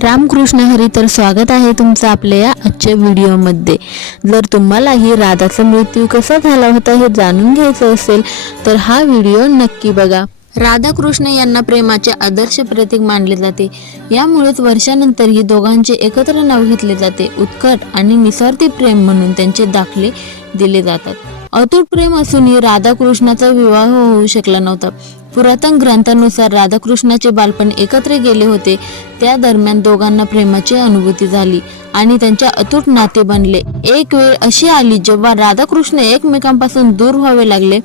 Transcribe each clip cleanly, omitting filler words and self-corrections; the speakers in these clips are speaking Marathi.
रामकृष्ण हरी, तर स्वागत आहे तुमचं आपल्या या आजच्या व्हिडिओमध्ये। जर तुम्हालाही राधाचा मृत्यू कसा झाला होता हे जाणून घ्यायचं असेल तर हा व्हिडिओ नक्की बघा। राधाकृष्ण यांना प्रेमाचे आदर्श प्रतीक मानले जाते। यामुळेच वर्षानंतरही दोघांचे एकत्र नाव घेतले जाते। उत्कट आणि निस्वार्थी प्रेम म्हणून त्यांचे दाखले दिले जातात। अतूट प्रेम असूनही राधाकृष्णाचा विवाह होऊ शकला नव्हता। पुरातन ग्रंथानुसार राधाकृष्णाचे बालपण एकत्र गेले होते। त्या दरम्यान दोघांना प्रेमाची अनुभूती झाली आणि त्यांच्या अतूट नाते बनले। एक वेळ अशी आली जेव्हा राधाकृष्ण एकमेकांपासून दूर व्हावे लागले।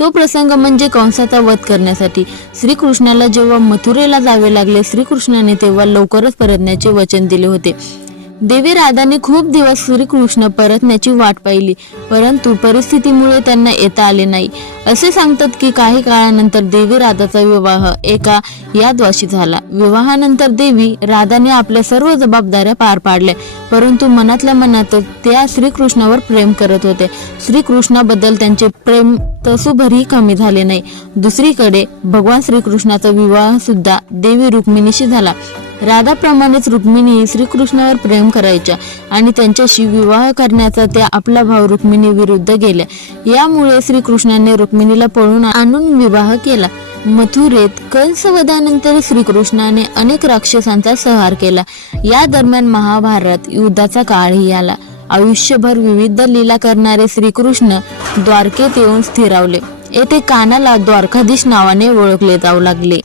तो प्रसंग म्हणजे कंसाचा वध करण्यासाठी श्रीकृष्णाला जेव्हा मथुरेला जावे लागले, श्रीकृष्णाने तेव्हा लवकरच परतण्याचे वचन दिले होते। देवी राधाने खूप दिवस श्रीकृष्ण परतण्याची वाट पाहिली, परंतु परिस्थितीमुळे त्यांना येता आले नाही। असे सांगतात की काही काळानंतर देवी राधाचा विवाह एका यादवाशी झाला। विवाहानंतर देवी राधाने आपल्या सर्व जबाबदाऱ्या पार पाडल्या, परंतु मनातल्या मनात त्या श्रीकृष्णावर प्रेम करत होते। श्रीकृष्णाबद्दल त्यांचे प्रेम तसूभरही कमी झाले नाही। दुसरीकडे भगवान श्रीकृष्णाचा विवाह सुद्धा देवी रुक्मिणीशी झाला। राधाप्रमाणेच रुक्मिणी श्रीकृष्णावर प्रेम करायच्या आणि त्यांच्याशी विवाह करण्याचा त्या आपला भाव रुक्मिणी विरुद्ध गेल्या। यामुळे श्रीकृष्णाने रुक्मिणीला पळून आणून विवाह केला। मथुरेत कंसवधानंतर श्रीकृष्णाने अनेक राक्षसांचा संहार केला। या दरम्यान महाभारत युद्धाचा काळही आला। आयुष्यभर विविध लीला करणारे श्रीकृष्ण द्वारकेत येऊन स्थिरावले। येथे कानाला द्वारकाधीश नावाने ओळखले जाऊ लागले।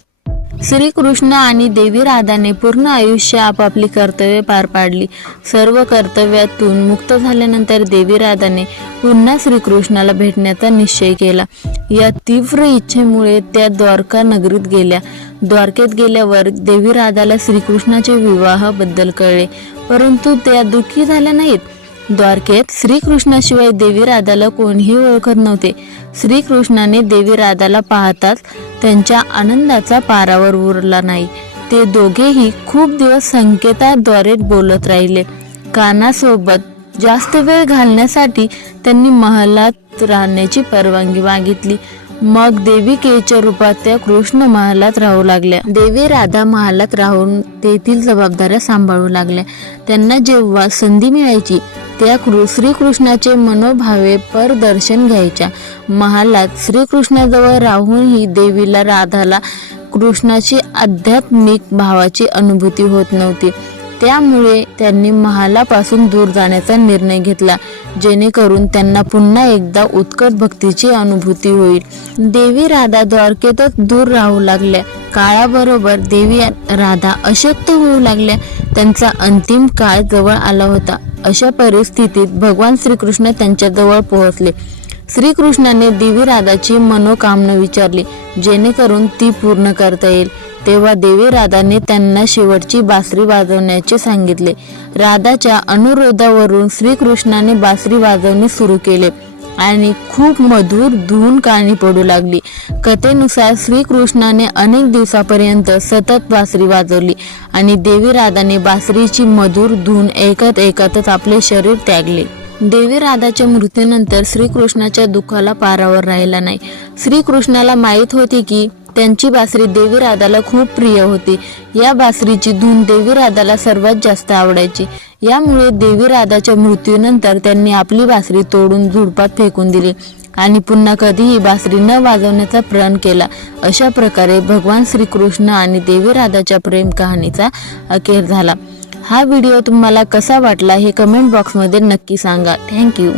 श्रीकृष्ण आणि देवी राधाने पूर्ण आयुष्य आपापली कर्तव्ये पार पाडली। सर्व कर्तव्यातून मुक्त झाल्यानंतर देवी राधाने पुन्हा श्रीकृष्णाला भेटण्याचा निश्चय केला। या तीव्र इच्छेमुळे त्या द्वारका नगरीत गेल्या। द्वारकेत गेल्यावर देवी राधाला श्रीकृष्णाचे विवाहाबद्दल कळले, परंतु त्या दुःखी झाल्या नाहीत। द्वारकेत श्रीकृष्णाशिवाय देवी राधाला कोणीही ओळखत नव्हते। श्रीकृष्णाने देवी राधाला पाहताच त्यांच्या आनंदाचा पारावर उरला नाही। ते दोघेही खूप दिवस संकेताद्वारे बोलत राहिले। कानासोबत जास्त वेळ घालण्यासाठी त्यांनी महालात राहण्याची परवानगी मागितली। मग देविकेच्या रूपात त्या कृष्ण महालात राहू लागल्या। देवी राधा महालात राहून तेथील जबाबदाऱ्या सांभाळू लागल्या। त्यांना जेव्हा संधी मिळायची त्या श्रीकृष्णाचे मनोभावे परदर्शन घ्यायच्या। महालात श्रीकृष्णाजवळ राहूनही देवीला राधाला कृष्णाची आध्यात्मिक भावाची अनुभूती होत नव्हती। त्यामुळे त्यांनी महालापासून दूर जाण्याचा निर्णय घेतला, जेणेकरून त्यांना पुन्हा एकदा उत्कट भक्तीची अनुभूती होईल। देवी राधा द्वारकेतच दूर राहू लागल्या। काळाबरोबर देवी राधा अशक्त होऊ लागल्या। त्यांचा अंतिम काळ जवळ आला होता। अशा परिस्थितीत भगवान श्रीकृष्ण त्यांच्या जवळ पोहोचले। श्रीकृष्णाने देवी राधाची मनोकामना विचारली, जेणेकरून ती पूर्ण करता येईल। तेव्हा देवी राधाने त्यांना शेवटची बासरी वाजवण्याचे सांगितले। राधाच्या अनुरोधावरून श्रीकृष्णाने बासरी वाजवणे सुरू केले आणि खूप मधुर धून कानी पडू लागली। कथेनुसार श्रीकृष्णाने अनेक दिवसापर्यंत सतत बासरी वाजवली आणि देवी राधाने बासरीची मधुर धून ऐकत ऐकतच आपले शरीर त्यागले। देवी राधाच्या मृत्यूनंतर श्रीकृष्णाच्या दुःखाला पारावर राहिला नाही। श्रीकृष्णाला माहीत होते की त्यांची बासरी देवी राधाला खूप प्रिय होती। या बासरीची धून देवी राधाला सर्वात जास्त आवडायची। यामुळे देवी राधाच्या मृत्यूनंतर त्यांनी आपली बासरी तोडून झुडपात फेकून दिली आणि पुन्हा कधीही बासरी न वाजवण्याचा प्रण केला। अशा प्रकारे भगवान श्रीकृष्ण आणि देवी राधाच्या प्रेम कहाणीचा अखेर झाला। हा व्हिडिओ तुम्हाला कसा वाटला हे कमेंट बॉक्समध्ये नक्की सांगा। थँक्यू।